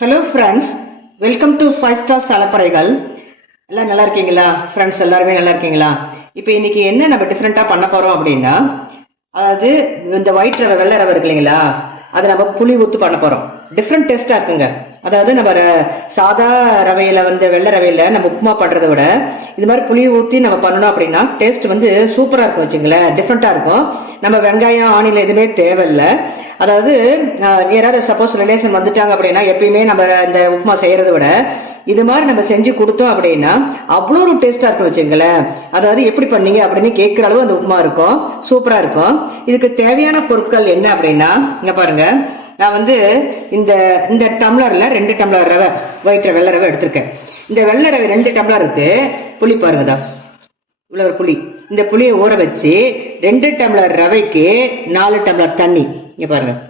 Hello friends welcome to five star சலப்பறைகள் எல்லாம் நல்லா இருக்கீங்களா? ஃப்ரெண்ட்ஸ் எல்லாருமே நல்லா இருக்கீங்களா? இப்போ இன்னைக்கு என்ன நம்ம டிஃப்ரெண்ட்டாக பண்ண போகிறோம் அப்படின்னா அதாவது இந்த ஒயிட் ரவை வெள்ளை ரவை இருக்கு இல்லைங்களா? அதை நம்ம புளி ஊற்று பண்ண போகிறோம் டிஃப்ரெண்ட் டேஸ்ட்டாக இருக்குங்க. அதாவது நம்ம சாதா ரவையில வந்து வெள்ளை ரவையில நம்ம உப்புமா பண்றதை விட இது மாதிரி புளி ஊற்றி நம்ம பண்ணணும் அப்படின்னா டேஸ்ட் வந்து சூப்பராக இருக்கும் வச்சுங்களேன் டிஃப்ரெண்ட்டாக இருக்கும். நம்ம வெங்காயம் ஆணில் எதுவுமே தேவையில்லை. அதாவது யாராவது சப்போஸ் ரிலேஷன் வந்துட்டாங்க அப்படின்னா எப்பயுமே நம்ம இந்த உப்புமா செய்யறதை விட இது மாதிரி நம்ம செஞ்சு கொடுத்தோம் அப்படின்னா அவ்வளோ ஒரு டேஸ்ட்டாக இருக்கும் வச்சுங்களேன் அதாவது எப்படி பண்ணீங்க அப்படின்னு கேட்குற அளவு அந்த உப்புமா இருக்கும். சூப்பராக இருக்கும். இதுக்கு தேவையான பொருட்கள் என்ன அப்படின்னா இங்கே பாருங்க. நான் வந்து இந்த இந்த டம்ளரில் ரெண்டு டம்ளர் ரவை ஒயிட் வெள்ளை ரவை எடுத்திருக்கேன். இந்த வெள்ளை ரவை ரெண்டு டம்ளர் புளி பாருங்கதா இவ்வளோ ஒரு புளி. இந்த புளியை ஊற வச்சு ரெண்டு டம்ளர் ரவைக்கு நாலு டம்ளர் தண்ணி. இங்கே பாருங்கள்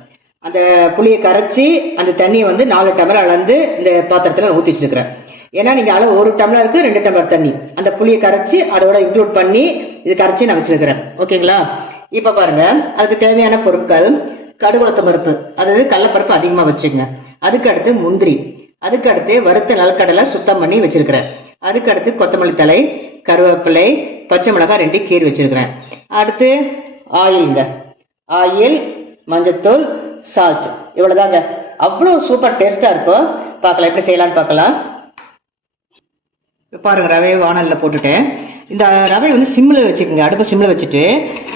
அந்த புளியை கரைச்சி அந்த தண்ணியை வந்து நாலு டம்ளர் அளந்து இந்த பாத்திரத்தில் ஊற்றி வச்சுருக்கிறேன். ஏன்னா நீங்கள் அளவு ஒரு டம்ளருக்கு ரெண்டு டம்ளர் தண்ணி. அந்த புளியை கரைச்சி அதோட இன்க்ளூட் பண்ணி இது கரைச்சி நான் வச்சிருக்கிறேன். ஓகேங்களா? இப்போ பாருங்கள் அதுக்கு தேவையான பொருட்கள். கடுகுளத்த பருப்பு. அதாவது கடலப்பருப்பு அதிகமாக வச்சுங்க அதுக்கு அடுத்து முந்திரி. அதுக்கு அடுத்து வறுத்த நல்கடலை சுத்தம் பண்ணி வச்சிருக்கிறேன். அதுக்கு அடுத்து கொத்தமல்லி தழை கருவேப்பிலை பச்சை மிளகாய் ரெண்டு கீரி வச்சிருக்கிறேன். அடுத்து ஆயிலுங்க. ஆயில் மஞ்சத்தூள் சால்ட் இவ்வளோதாங்க அவ்வளோ சூப்பர் டேஸ்ட்டாக இருக்கும் பார்க்கலாம் எப்படி செய்யலாம்னு பார்க்கலாம். பாருங்க ரவையை வானலில் போட்டுட்டேன். இந்த ரவை வந்து சிம்மில் வச்சுக்கோங்க. அடுப்பை சிம்மில் வச்சுட்டு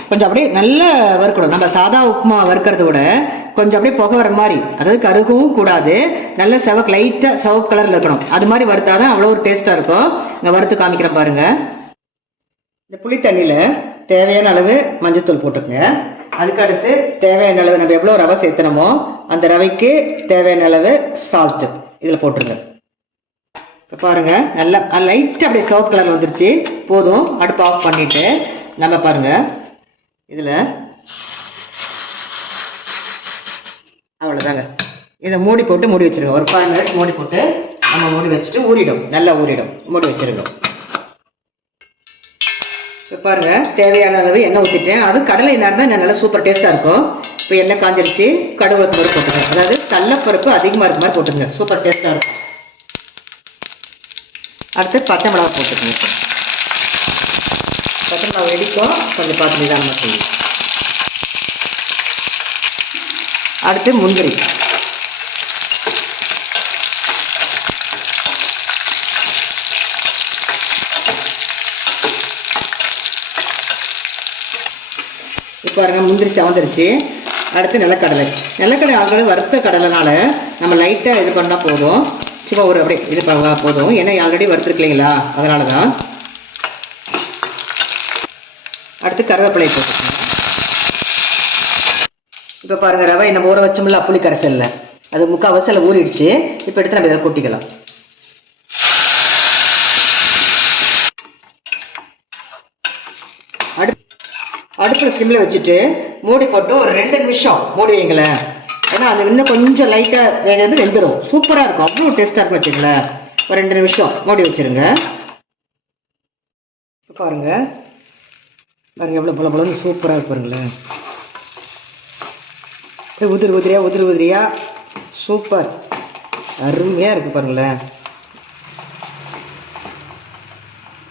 கொஞ்சம் அப்படியே நல்லா வறுக்கணும். நம்ம சாதா உப்புமா வறுக்கிறத விட கொஞ்சம் அப்படியே புகை வர மாதிரி. அதாவது கருகவும் கூடாது. நல்ல செவக்கு லைட்டாக சிவப்பு கலரில் இருக்கணும். அது மாதிரி வறுத்தாதான் அவ்வளோ ஒரு டேஸ்ட்டாக இருக்கும். இங்கே வறுத்து காமிக்கிறேன் பாருங்கள் இந்த புளி தண்ணியில் தேவையான அளவு மஞ்சத்தூள் போட்டுக்கங்க. அதுக்கு அடுத்து தேவையான அளவு நம்ம எவ்வளோ ரவை சேர்த்தனமோ அந்த ரவைக்கு தேவையான அளவு சால்ட்டு இதில் போட்டுருங்க. இப்போ பாருங்க நல்லா லைட்டாக அப்படியே சிவப்பு கலர் வந்துருச்சு. போதும் அடுப்பு ஆஃப் பண்ணிட்டு நம்ம பாருங்க. இதில் அவ்வளோதாங்க இதை மூடி போட்டு மூடி வச்சிருங்க. ஒரு பதினஞ்சு மினிட்ஸ் மூடி போட்டு நம்ம மூடி வச்சுட்டு ஊறிடும். நல்லா ஊறிடும். மூடி வச்சிருக்கோம். இப்போ பாருங்க தேவையான அளவு எண்ணெய் ஊற்றிட்டேன் அது கடலை நேரம் இருந்தால் நல்லா சூப்பர் டேஸ்ட்டாக இருக்கும். இப்போ எண்ணெய் காஞ்சிருச்சு. கடுகு பருப்பு போட்டுருங்க அதாவது கடலப்பருப்பு அதிகமாக இருக்க மாதிரி போட்டுருங்க சூப்பர் டேஸ்ட்டாக இருக்கும். அடுத்து பச்சை மிளகா போட்டுக்கோங்க பச்சை மிளகா வெடிக்கும். கொஞ்சம் பார்த்து நிதானமாக செய்யும் அடுத்து முந்திரி. இப்போ பாருங்க முந்திரி சவந்துருச்சு. அடுத்து நிலக்கடலை. நிலக்கடலை ஆல்ரெடி வறுத்த கடலைனால நம்ம லைட்டாக இது பண்ணால் போதும். சும்மா ஒரு அப்படியே இது போதும். ஏன்னா ஆல்ரெடி வறுத்துருக்கீங்களா? அதனால தான் அடுத்து கருவேப்பிலை போட்டுக்கோங்க. இப்போ பாருங்க ரவை நம்ம ஊற வச்சோம்ல புளி கரைசல்ல. அது முக்கால் வசல ஊறிடுச்சு. இப்போ எடுத்து நம்ம இதில் கொட்டிக்கலாம். அடுப்பு அடுப்பில் சிம்மில் வச்சுட்டு மூடி போட்டு ஒரு ரெண்டு நிமிஷம் மூடி வைங்களேன். ஏன்னா அது இன்னும் கொஞ்சம் லைட்டாக வேகிறது வெந்துடும் சூப்பராக இருக்கும். அவ்வளோ டேஸ்ட்டாக இருக்கும் வச்சுங்களேன் ஒரு ரெண்டு நிமிஷம் மூடி வச்சிருங்க. பாருங்கள் பாருங்க. பாருங்க எவ்வளோ பல பலன்னு சூப்பராக இருக்கு பாருங்களேன். உதிரி உதிரியா உதிரி உதிரியா? சூப்பர். அருமையாக இருக்குது பாருங்களேன்.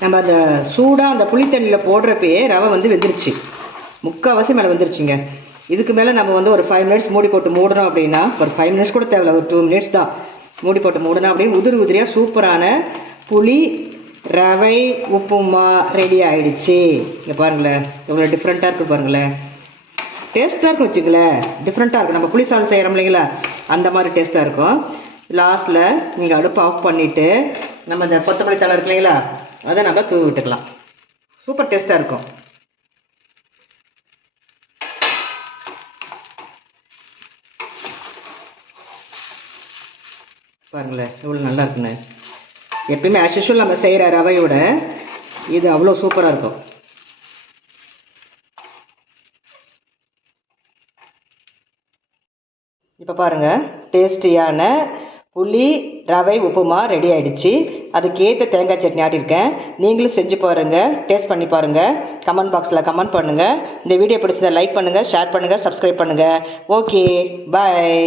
நம்ம அந்த சூடாக அந்த புளித்தண்ணியில் போடுறப்பயே ரவை வந்து வெந்துருச்சு. முக்கால்வாசி மேலே வந்துருச்சுங்க. இதுக்கு மேலே நம்ம வந்து ஒரு ஃபைவ் மினிட்ஸ் மூடி போட்டு மூடணும் அப்படின்னா ஒரு ஃபைவ் மினிட்ஸ் கூட தேவையில்ல ஒரு டூ மினிட்ஸ் தான். மூடி போட்டு மூடணும் அப்படியே உதிரி உதிரியாக சூப்பரான புளி ரவை உப்புமா ரெடி ஆகிடுச்சு இங்கே பாருங்களேன் எவ்வளோ டிஃப்ரெண்ட்டாக இருக்குது பாருங்களேன். டேஸ்ட்டாக இருக்கும் வச்சுங்களேன் டிஃப்ரெண்ட்டாக இருக்கும் நம்ம புளி சாதம் செய்கிறோம் இல்லைங்களா? அந்த மாதிரி டேஸ்ட்டாக இருக்கும். லாஸ்ட்டில் நீங்கள் அடுப்பு ஆஃப் பண்ணிவிட்டு நம்ம இந்த கொத்தமல்லி தலை இருக்கு இல்லைங்களா? அதை நம்ம தூவி விட்டுக்கலாம். சூப்பர் டேஸ்ட்டாக இருக்கும். பாருங்களேன் எவ்வளோ நல்லா இருக்குன்னு. எப்பயுமே as நம்ம செய்கிற ரவையோட இது அவ்வளோ சூப்பராக இருக்கும். இப்போ பாருங்கள் டேஸ்டியான புளி ரவை உப்புமா ரெடி ஆகிடுச்சி அதுக்கேற்ற தேங்காய் சட்னி ஆட்டியிருக்கேன் நீங்களும் செஞ்சு பாருங்கள் டேஸ்ட் பண்ணி பாருங்கள் கமெண்ட் பாக்ஸில் கமெண்ட் பண்ணுங்கள் இந்த வீடியோ பிடிச்சதை லைக் பண்ணுங்கள் ஷேர் பண்ணுங்கள் சப்ஸ்கிரைப் பண்ணுங்கள் ஓகே பாய்